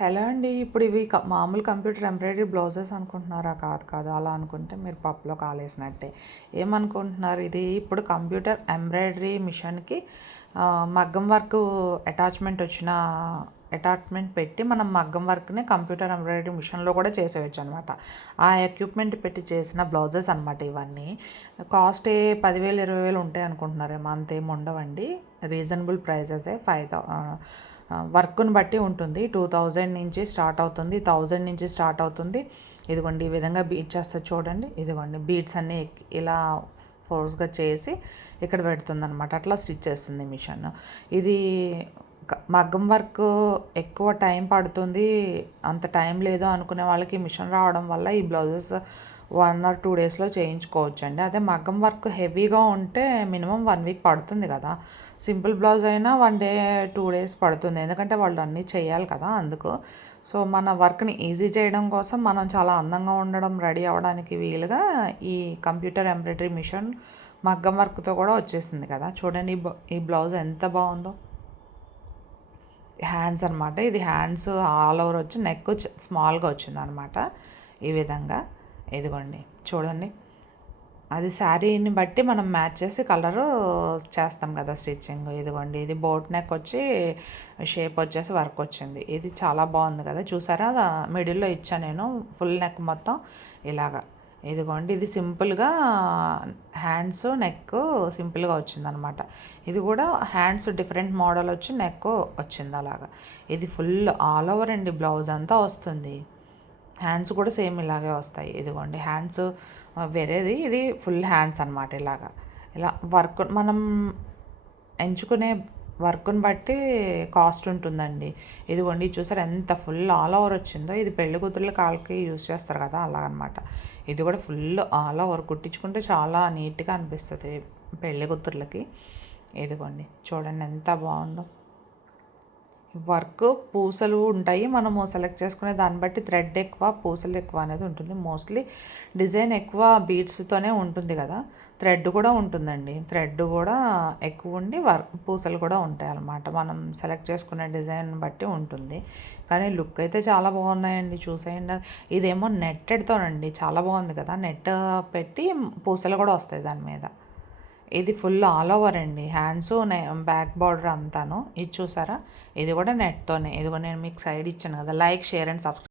Hello అండి. ఇప్పుడు ఇవి మామూలు కంప్యూటర్ ఎంబ్రాయిడరీ బ్లౌజెస్ అనుకుంటున్నారా? కాదు కాదు. అలా అనుకుంటే మీరు పప్పులో కాలేసినట్టే. ఏమనుకుంటున్నారు? ఇది ఇప్పుడు కంప్యూటర్ ఎంబ్రాయిడరీ మిషన్కి మగ్గం వర్క్ అటాచ్మెంట్ పెట్టి మనం మగ్గం వర్క్ని కంప్యూటర్ ఎంబ్రాయిడరీ మిషన్లో కూడా చేసేయచ్చు అనమాట. ఆ ఎక్విప్మెంట్ పెట్టి చేసిన బ్లౌజెస్ అనమాట ఇవన్నీ. కాస్ట్ 10,000 20,000 ఉంటాయి అనుకుంటున్నారేమో, అంతేమి ఉండవండి. రీజనబుల్ ప్రైజెసే. వర్క్ని బట్టి ఉంటుంది. 2000 నుంచి స్టార్ట్ అవుతుంది, 1000 నుంచి స్టార్ట్ అవుతుంది. ఇదిగోండి ఈ విధంగా బీట్ చేస్తే చూడండి. ఇదిగోండి బీట్స్ అన్నీ ఇలా ఫోర్స్గా చేసి ఇక్కడ పెడుతుంది అనమాట. అట్లా స్టిచ్ చేస్తుంది మిషన్. ఇది మగ్గం వర్క్ ఎక్కువ టైం పడుతుంది, అంత టైం లేదు అనుకునే వాళ్ళకి మిషన్ రావడం వల్ల ఈ బ్లౌజెస్ 1 or 2 డేస్లో చేయించుకోవచ్చు అండి. అదే మగ్గం వర్క్ హెవీగా ఉంటే మినిమం 1 వీక్ పడుతుంది కదా. సింపుల్ బ్లౌజ్ అయినా 1 డే 2 డేస్ పడుతుంది, ఎందుకంటే వాళ్ళు అన్నీ చేయాలి కదా అందుకు. సో మన వర్క్ని ఈజీ చేయడం కోసం మనం చాలా అందంగా ఉండడం, రెడీ అవ్వడానికి వీలుగా ఈ కంప్యూటర్ ఎంబ్రాయిడరీ మిషన్ మగ్గం వర్క్తో కూడా వచ్చేసింది కదా. చూడండి ఈ బ్లౌజ్ ఎంత బాగుందో. హ్యాండ్స్ అనమాట, ఇది హ్యాండ్స్ ఆల్ ఓవర్ వచ్చి నెక్ స్మాల్గా వచ్చింది అనమాట. ఈ విధంగా ఇదిగోండి చూడండి. అది శారీని బట్టి మనం మ్యాచ్ చేసి కలరు చేస్తాం కదా స్టిచ్చింగ్. ఇదిగోండి ఇది బోట్ నెక్ వచ్చి షేప్ వచ్చేసి వర్క్ వచ్చింది. ఇది చాలా బాగుంది కదా, చూసారా? మిడిల్లో ఇచ్చా నేను ఫుల్ నెక్ మొత్తం ఇలాగా. ఇదిగోండి ఇది సింపుల్గా హ్యాండ్స్ నెక్ సింపుల్గా వచ్చిందనమాట. ఇది కూడా హ్యాండ్స్ డిఫరెంట్ మోడల్ వచ్చి నెక్ వచ్చింది అలాగా. ఇది ఫుల్ ఆల్ ఓవర్ అండి, బ్లౌజ్ అంతా వస్తుంది. హ్యాండ్స్ కూడా సేమ్ ఇలాగే వస్తాయి. ఇదిగోండి హ్యాండ్స్ వేరేది, ఇది ఫుల్ హ్యాండ్స్ అనమాట. ఇలా వర్క్ మనం ఎంచుకునే వర్క్ని బట్టి కాస్ట్ ఉంటుందండి. ఇదిగోండి చూసారు ఎంత ఫుల్ ఆల్ ఓవర్ వచ్చిందో. ఇది పెళ్లి కూతుర్ల కాళ్ళకి యూజ్ చేస్తారు కదా, అలా అనమాట. ఇది కూడా ఫుల్ ఆల్ ఓవర్ కుట్టించుకుంటే చాలా నీట్గా అనిపిస్తుంది పెళ్లి కూతుర్లకి. ఇదిగోండి చూడండి ఎంత బాగుందో. వర్క్ పూసలు ఉంటాయి, మనము సెలెక్ట్ చేసుకునే దాన్ని బట్టి థ్రెడ్ ఎక్కువ పూసలు ఎక్కువ అనేది ఉంటుంది. మోస్ట్లీ డిజైన్ ఎక్కువ బీడ్స్తోనే ఉంటుంది కదా, థ్రెడ్ కూడా ఉంటుందండి. థ్రెడ్ కూడా ఎక్కువ ఉండి పూసలు కూడా ఉంటాయి అన్నమాట. మనం సెలెక్ట్ చేసుకునే డిజైన్ బట్టి ఉంటుంది. కానీ లుక్ అయితే చాలా బాగున్నాయండి, చూసేయండి. ఇదేమో నెట్టెడ్తోనండి, చాలా బాగుంది కదా. నెట్ పెట్టి పూసలు కూడా వస్తాయి దాని మీద. ఇది ఫుల్ ఆల్ ఓవర్ అండి, హ్యాండ్స్ బ్యాక్ బార్డర్ అంతాను. ఇది చూసారా, ఇది కూడా నెట్తోనే. ఇది కూడా నేను మీకు సైడ్ ఇచ్చాను కదా. Like, share and subscribe.